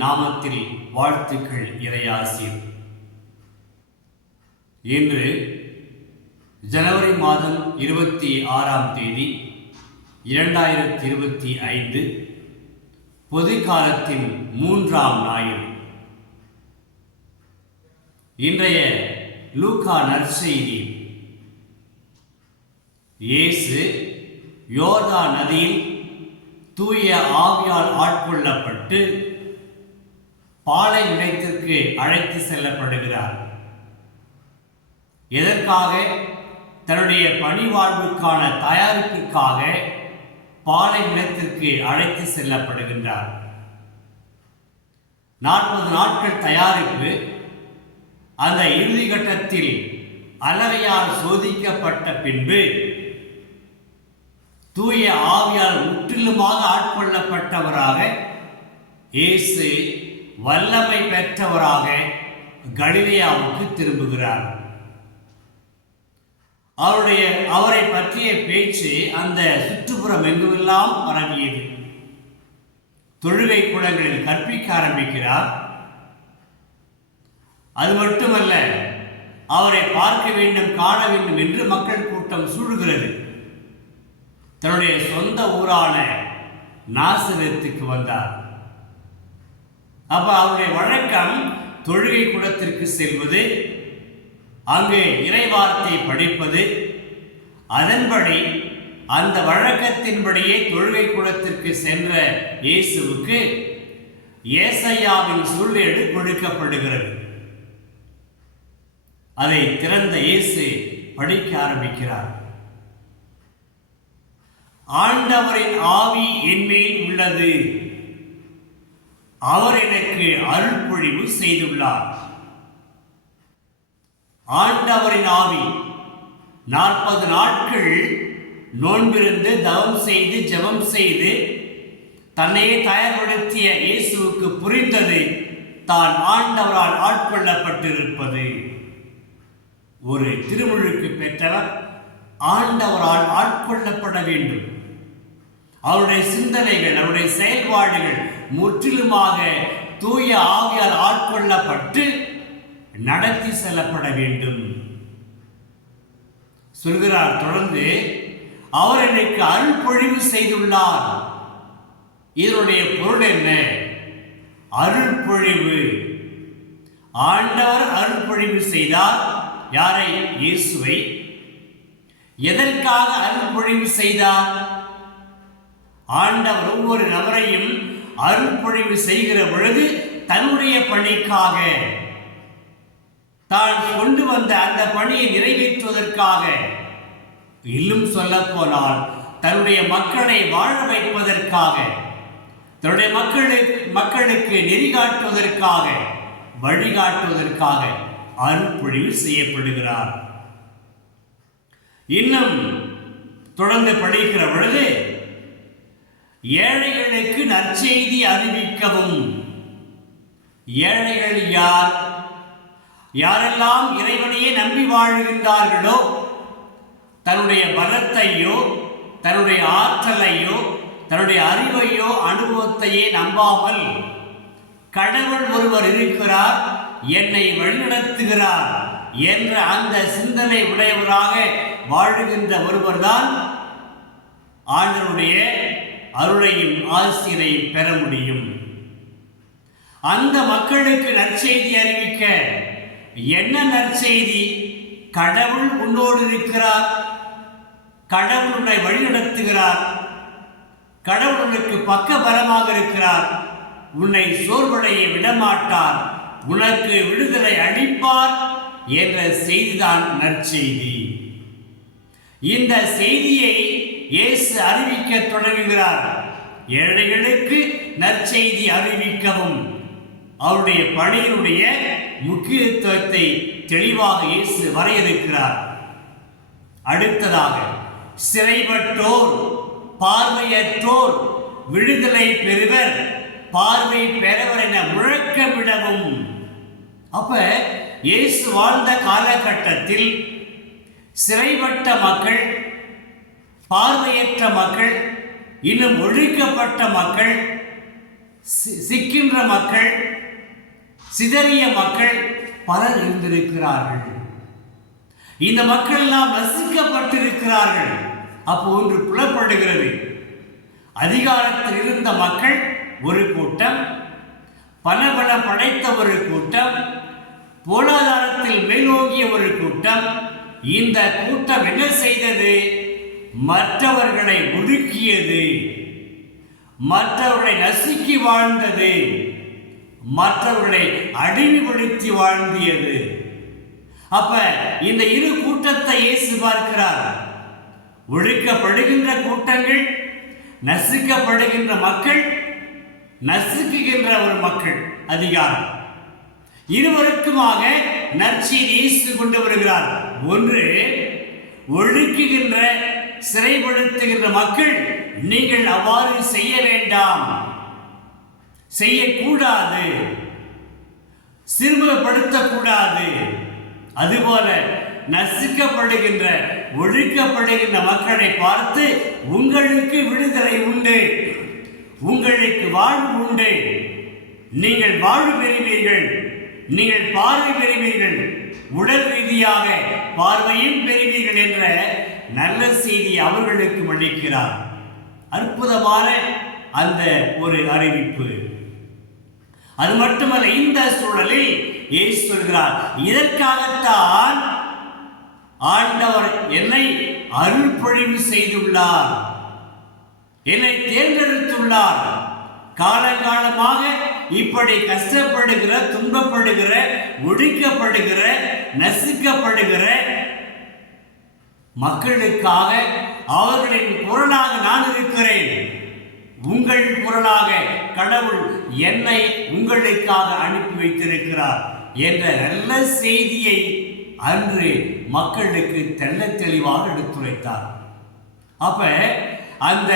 நாமத்தில் வாழ்த்துக்கள் இறையாசிர் இன்று ஜனவரி மாதம் இருபத்தி ஆறாம் தேதி இரண்டாயிரத்தி இருபத்தி ஐந்து பொது காலத்தின் மூன்றாம் ஞாயிறு. இன்றைய லூகா நற்செய்தி. இயேசு யோர்தா நதியில் தூய ஆவியால் ஆட்கொள்ளப்பட்டு பாலை இடத்திற்கு அழைத்து செல்லப்படுகிறார். எதற்காக? தன்னுடைய பணி வாழ்வுக்கான தயாரிப்பிற்காக பாலை நிலத்திற்கு அழைத்து செல்லப்படுகின்றார். நாற்பது நாட்கள் தயாரிப்பு அந்த இறுதி கட்டத்தில் அலவையால் சோதிக்கப்பட்ட பின்பு தூய ஆவியால் முற்றிலுமாக ஆட்கொள்ளப்பட்டவராக இயேசு வல்லமை பெற்றவராக கலிலியாவுக்கு திரும்புகிறார். அவருடைய அவரை பற்றிய பேச்சு அந்த சுற்றுப்புறம் எங்குமெல்லாம் பரவியது? தொழுகை கூடங்களில் கற்பிக்க ஆரம்பிக்கிறார். அது மட்டுமல்ல அவரை பார்க்க வேண்டும் காண வேண்டும் என்று மக்கள் கூட்டம் சூழுகிறது. தன்னுடைய சொந்த ஊரான நாசரத்துக்கு வந்தார். அப்போ அவருடைய வழக்கம் தொழுகை கூடத்திற்கு செல்வது அங்கு இறைவார்த்தை படிப்பது அதன்படி அந்த வழக்கத்தின்படியே தொழுகை கூடத்திற்கு சென்ற இயேசுவுக்கு ஏசையாவின் சூழ்நிலை கொடுக்கப்படுகிறது. அதை திறந்த இயேசு படிக்க ஆரம்பிக்கிறார். ஆண்டவரின் ஆவி என்மேல் உள்ளது. அவர் எனக்கு அருள்பொழிவு செய்துள்ளார். ஆண்டவரின் ஆவி நாற்பது நாட்கள் நோன்பிருந்து தவம் செய்து ஜெபம் செய்து தன்னையே தயார்படுத்திய இயேசுவுக்கு புரிந்தது தான் ஆண்டவரால் ஆட்கொள்ளப்பட்டிருப்பது. ஒரு திருமுழுக்கு பெற்றவர் ஆண்டவரால் ஆட்கொள்ளப்பட வேண்டும். அவருடைய சிந்தனைகள் அவருடைய செயல்பாடுகள் முற்றிலுமாக தூய ஆவியால் ஆட்கொள்ளப்பட்டு நடத்தி செல்லப்பட வேண்டும். சொல்கிறார் தொடர்ந்து அவர் எனக்கு அருள்பொழிவு செய்துள்ளார். இதனுடைய பொருள் என்ன? அருள் பொழிவு ஆண்டவர் அருள் பொழிவு செய்தார். யாரை? இயேசுவை. எதற்காக அருள்பொழிவு செய்தார்? ஆண்டவர் ஒவ்வொரு நபரையும் அருள் பொழிவு செய்கிற பொழுது தன்னுடைய பணிக்காக தான் கொண்டு வந்த அந்த பணியை நிறைவேற்றுவதற்காக. இன்னும் சொல்ல போனால் தன்னுடைய மக்களை வாழ வைப்பதற்காக தன்னுடைய மக்களுக்கு மக்களுக்கு நெறிகாட்டுவதற்காக வழிகாட்டுவதற்காக அருள்பொழிவு செய்யப்படுகிறார். இன்னும் தொடர்ந்து படிக்கிற பொழுது ஏழைகளுக்கு நற்செய்தி அறிவிக்கவும். ஏழைகள் யார்? யாரெல்லாம் இறைவனையே நம்பி வாழ்கின்றார்களோ தன்னுடைய பலத்தையோ தன்னுடைய ஆற்றலையோ தன்னுடைய அறிவையோ அனுபவத்தையே நம்பாமல் கடவுள் ஒருவர் இருக்கிறார் என்னை வழிநடத்துகிறார் என்ற அந்த சிந்தனை உடையவராக வாழுகின்ற ஒருவர்தான் ஆண்டனுடைய அருளையும் ஆசிரியரையும் பெற முடியும். அந்த மக்களுக்கு நற்செய்தி அறிவிக்க என்ன நற்செய்தி? கடவுள் உன்னோடு இருக்கிறார். கடவுள் உன்னை வழிநடத்துகிறார். கடவுள் உனக்கு பக்க பலமாக இருக்கிறார். உன்னை சோர்வடைய விடமாட்டார். உனக்கு விடுதலை அளிப்பார் என்ற செய்திதான் நற்செய்தி. இந்த செய்தியை இயேசு அறிவிக்க தொடங்குகிறார். ஏழைகளுக்கு நற்செய்தி அறிவிக்கவும். அவருடைய பணியினுடைய முக்கியத்துவத்தை தெளிவாக இயேசு வரையறுக்கிறார். அடுத்ததாக சிறைப்பட்டோர் பார்வையற்றோர் விடுதலை பெறுவர் பார்வை பெறவர் என முழக்கமிடவும். அப்ப இயேசு வாழ்ந்த காலகட்டத்தில் சிறைப்பட்ட மக்கள் பார்வையற்ற மக்கள் இன்னும் ஒழிக்கப்பட்ட மக்கள் சி- சிக்கின்ற மக்கள் சிதறிய மக்கள் பலர் இருந்திருக்கிறார்கள். இந்த மக்கள் எல்லாம் நசுக்கப்பட்டிருக்கிறார்கள் அப்போ ஒன்று புலப்படுகிறது. அதிகாரத்தில் இருந்த மக்கள் ஒரு கூட்டம் பணபலம் படைத்த ஒரு கூட்டம் பொருளாதாரத்தில் மேலோங்கிய ஒரு கூட்டம். இந்த கூட்டம் என்ன செய்தது? மற்றவர்களை ஒடுக்கியது. மற்றவர்களை நசுக்கி வாழ்ந்தது. மற்றவர்களை அடிமைப்படுத்தி வாழ்ந்தியது. அப்ப இந்த இரு கூட்டத்தை இயேசு பார்க்கிறார். ஒழுக்கப்படுகின்ற கூட்டங்கள் நசுக்கப்படுகின்ற மக்கள் நசுக்குகின்ற ஒரு மக்கள் அதிகாரம். இருவருக்குமாக நற்செய்தி இயேசு கொண்டு வருகிறார். ஒன்று ஒழுக்குகின்ற சிறைப்படுத்துகின்ற மக்கள் நீங்கள் அவ்வாறு செய்ய வேண்டாம். செய்யக்கூடாது. சிறுமப்படுத்தக்கூடாது அதுபோல நசுக்கப்படுகின்ற ஒழுக்கப்படுகின்ற மக்களை பார்த்து உங்களுக்கு விடுதலை உண்டு. உங்களுக்கு வாழ்வு உண்டு. நீங்கள் வாழ்வு பெறுவீர்கள். நீங்கள் பார்வை பெறுவீர்கள். உடல் ரீதியாக பார்வையும் பெறுவீர்கள் என்ற நல்ல செய்தி அவர்களுக்கு அளிக்கிறார் அற்புதமான அந்த ஒரு அறிவிப்பு. அது மட்டுமல்ல இந்த சூழலில் இயேசு சொல்கிறார் இதற்காகத்தான் ஆண்டவர் என்னை அருள் பொழிவு செய்துள்ளார். என்னை தேர்ந்தெடுத்துள்ளார். காலங்காலமாக இப்படி கஷ்டப்படுகிற துன்பப்படுகிற ஒடுக்கப்படுகிற நசுக்கப்படுகிற மக்களுக்காக அவர்களின் குரலாக நான் இருக்கிறேன். உங்கள் குரலாக கடவுள் என்னை உங்களுக்காக அனுப்பி வைத்திருக்கிறார் என்ற நல்ல செய்தியை அன்று மக்களுக்கு தெள்ள தெளிவாக எடுத்துரைத்தார். அப்ப அந்த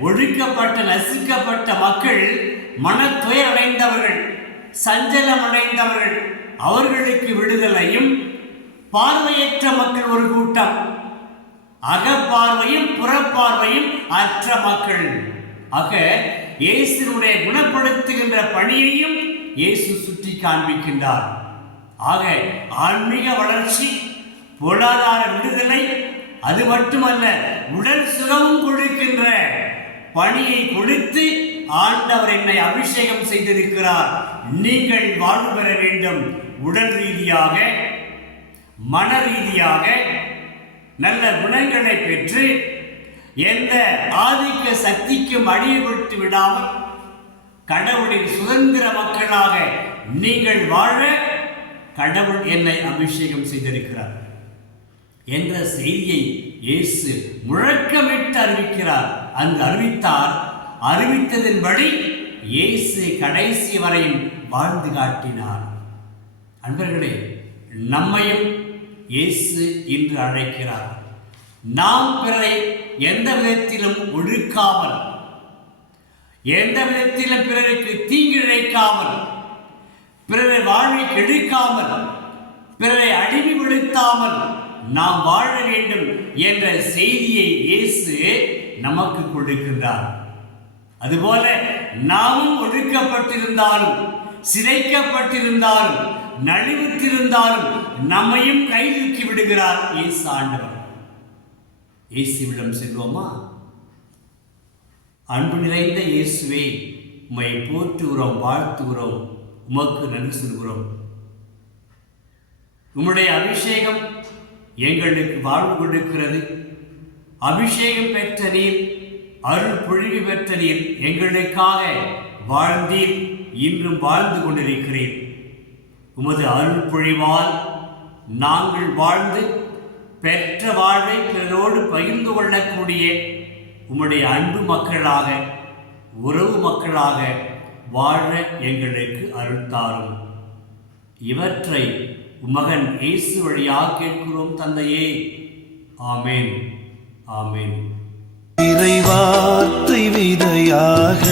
ஒடுக்கப்பட்ட நசுக்கப்பட்ட மக்கள் மனத்துயர் அடைந்தவர்கள் சஞ்சலம் அடைந்தவர்கள் அவர்களுக்கு விடுதலையும் பார்வையற்ற மக்கள் ஒரு கூட்டம். அகப்பார்வையும் புறப்பார்வையும் அற்ற மக்கள். ஆக இயேசுனுடைய குணப்படுத்துகின்ற பணியையும் இயேசு சுற்றி காண்பிக்கின்றார். ஆக ஆன்மீக வளர்ச்சி பொருளாதார விடுதலை அது மட்டுமல்ல உடல் சுகமும் கொடுக்கின்ற பணியை கொடுத்து ஆண்டவர் என்னை அபிஷேகம் செய்திருக்கிறார். நீங்கள் வாழ்வு பெற வேண்டும். உடல் ரீதியாக மன ரீதியாக நல்ல குணங்களை பெற்று எந்த ஆதிக்க சக்திக்கும் அடியப்பட்டு விடாமல் கடவுளின் சுதந்திர மக்களாக நீங்கள் வாழ கடவுள் என்னை அபிஷேகம் செய்திருக்கிறார். என்ற செய்தியை இயேசு முழக்கமிட்டு அறிவிக்கிறார். அங்கு அறிவித்தார் அறிவித்ததின்படி இயேசு கடைசி வரையும் வாழ்ந்து காட்டினார். அன்பர்களே நம்மையும் இயேசு இன்று அழைக்கிறார். நாம் பிறரை எந்த விதத்திலும் ஒழுக்காமல் எந்த விதத்திலும் பிறருக்கு தீங்கு இழைக்காமல் பிறரை வாழ்வை கெடுக்காமல் பிறரை அடிமைப்படுத்தாமல் நாம் வாழ வேண்டும் என்ற செய்தியை இயேசு நமக்கு கொடுக்கின்றார். அதுபோல நாமும் ஒடுக்கப்பட்டிருந்தாலும் சிதைக்கப்பட்டிருந்தாலும் நலிவுற்றிருந்தாலும் நம்மையும் கைதூக்கி விடுகிறார் இயேசு ஆண்டவர். இயேசுவிடம் செல்வோமா அன்பு நிறைந்த இயேசுவே உம்மை போற்றுகிறோம் வாழ்த்துகிறோம் உமக்கு நன்றி சொல்கிறோம் உம்முடைய அபிஷேகம் எங்களுக்கு வாழ்வு கொடுக்கிறது. அபிஷேகம் பெற்ற நீர் அருள் பொழிவு பெற்ற நீர் எங்களுக்காக வாழ்ந்தீர் இன்றும் வாழ்ந்து கொண்டிருக்கிறீர். உமது அருள் பொழிவால் நாங்கள் வாழ்ந்து பெற்ற வாழ்வை பிறரோடு பகிர்ந்து கொள்ளக்கூடிய உம்முடைய அன்பு மக்களாக உறவு மக்களாக வாழ எங்களுக்கு அருள்தாரும் இவற்றை உமகன் இயேசு வழியாக கேட்கிறோம் தந்தையே. ஆமேன். ஆமேன். இறைவார்த்தை விதையாக